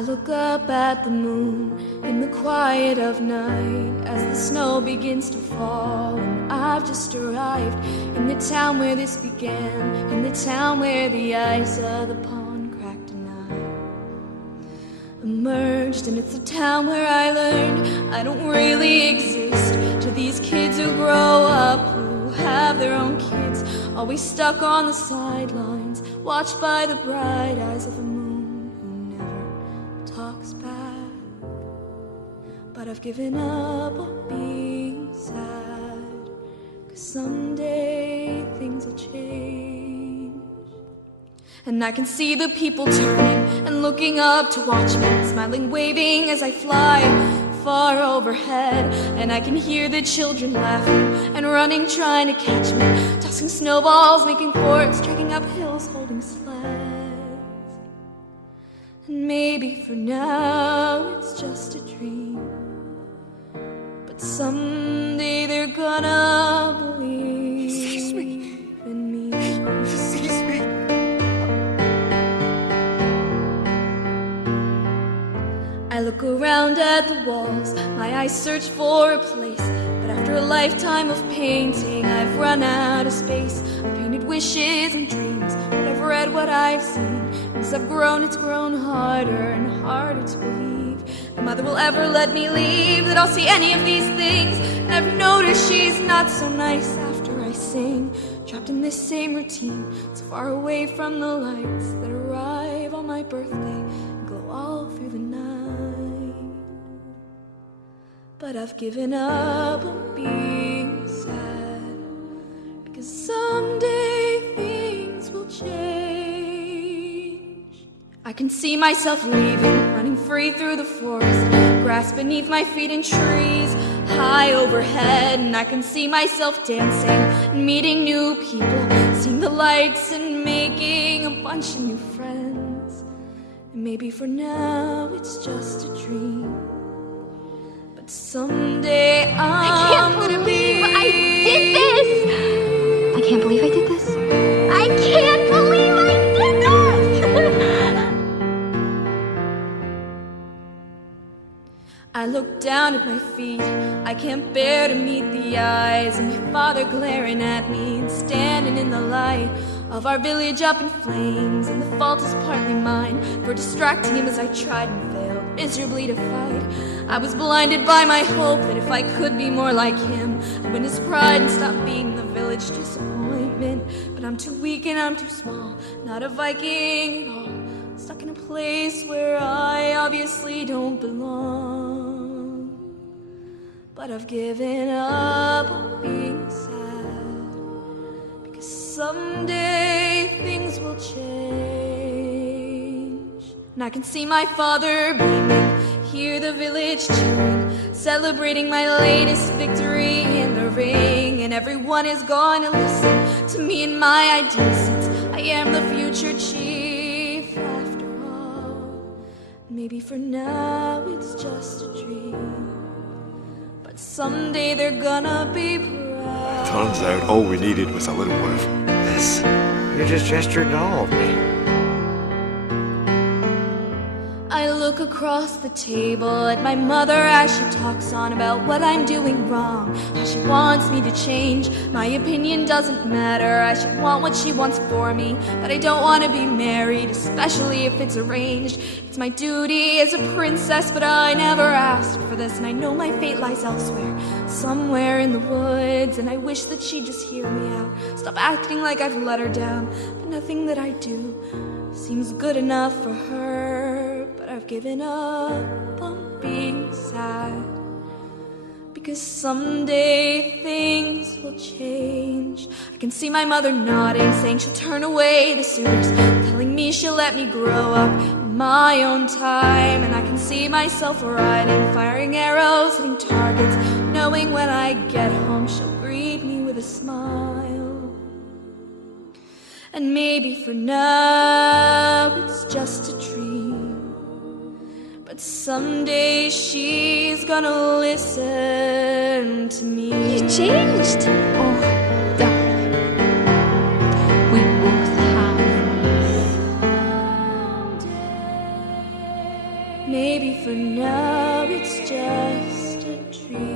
I look up at the moon in the quiet of night as the snow begins to fall, and I've just arrived in the town where this began, in the town where the ice of the pond cracked and I emerged. And it's a town where I learned I don't really exist to these kids who grow up, who have their own kids, always stuck on the sidelines, watched by the bright eyes of a moon talks back. But I've given up on being sad, 'cause someday things will change. And I can see the people turning and looking up to watch me, smiling, waving as I fly far overhead. And I can hear the children laughing and running, trying to catch me, tossing snowballs, making forts, trekking up hills, holding sleds. And maybe for now it's just a dream, but someday they're gonna believe in me. He sees me. I look around at the walls, my eyes search for a place, but after a lifetime of painting, I've run out of space. I've painted wishes and dreams, but I've read what I've seen. As I've grown, it's grown harder and harder to believe that Mother will ever let me leave, that I'll see any of these things. And I've noticed she's not so nice after I sing, trapped in this same routine, so far away from the lights that arrive on my birthday and glow all through the night. But I've given up on being sad, because someday things will change. I can see myself leaving, running free through the forest, grass beneath my feet and trees high overhead. And I can see myself dancing and meeting new people, seeing the lights and making a bunch of new friends. And maybe for now it's just a dream, but someday I can't believe I did this! I can't believe I did this. I can't believe I did this! I look down at my feet, I can't bear to meet the eyes of my father glaring at me and standing in the light of our village up in flames. And the fault is partly mine for distracting him as I tried and failed miserably to fight. I was blinded by my hope that if I could be more like him, I'd win his pride and stop being the village disappointment. But I'm too weak and I'm too small, not a Viking at all, stuck in a place where I obviously don't belong. But I've given up on being sad, because someday things will change. And I can see my father beaming, hear the village cheering, celebrating my latest victory in the ring. And everyone is going to listen to me and my ideas, since I am the future chief after all. Maybe for now it's just a dream, but someday they're gonna be proud. Turns out all we needed was a little more of this. You just gestured in awe of me. I look across the table at my mother as she talks on about what I'm doing wrong, how she wants me to change. My opinion doesn't matter, I should want what she wants for me, but I don't want to be married, especially if it's arranged. It's my duty as a princess, but I never asked for this, and I know my fate lies elsewhere, somewhere in the woods. And I wish that she'd just hear me out, stop acting like I've let her down, but nothing that I do seems good enough for her. But I've given up on being sad, because someday things will change. I can see my mother nodding, saying she'll turn away the suitors, telling me she'll let me grow up in my own time. And I can see myself riding, firing arrows, hitting targets, knowing when I get home she'll greet me with a smile. And maybe for now it's just a dream, but someday she's gonna listen to me. You changed! Oh, darling. We both have. Someday Maybe for now it's just a dream.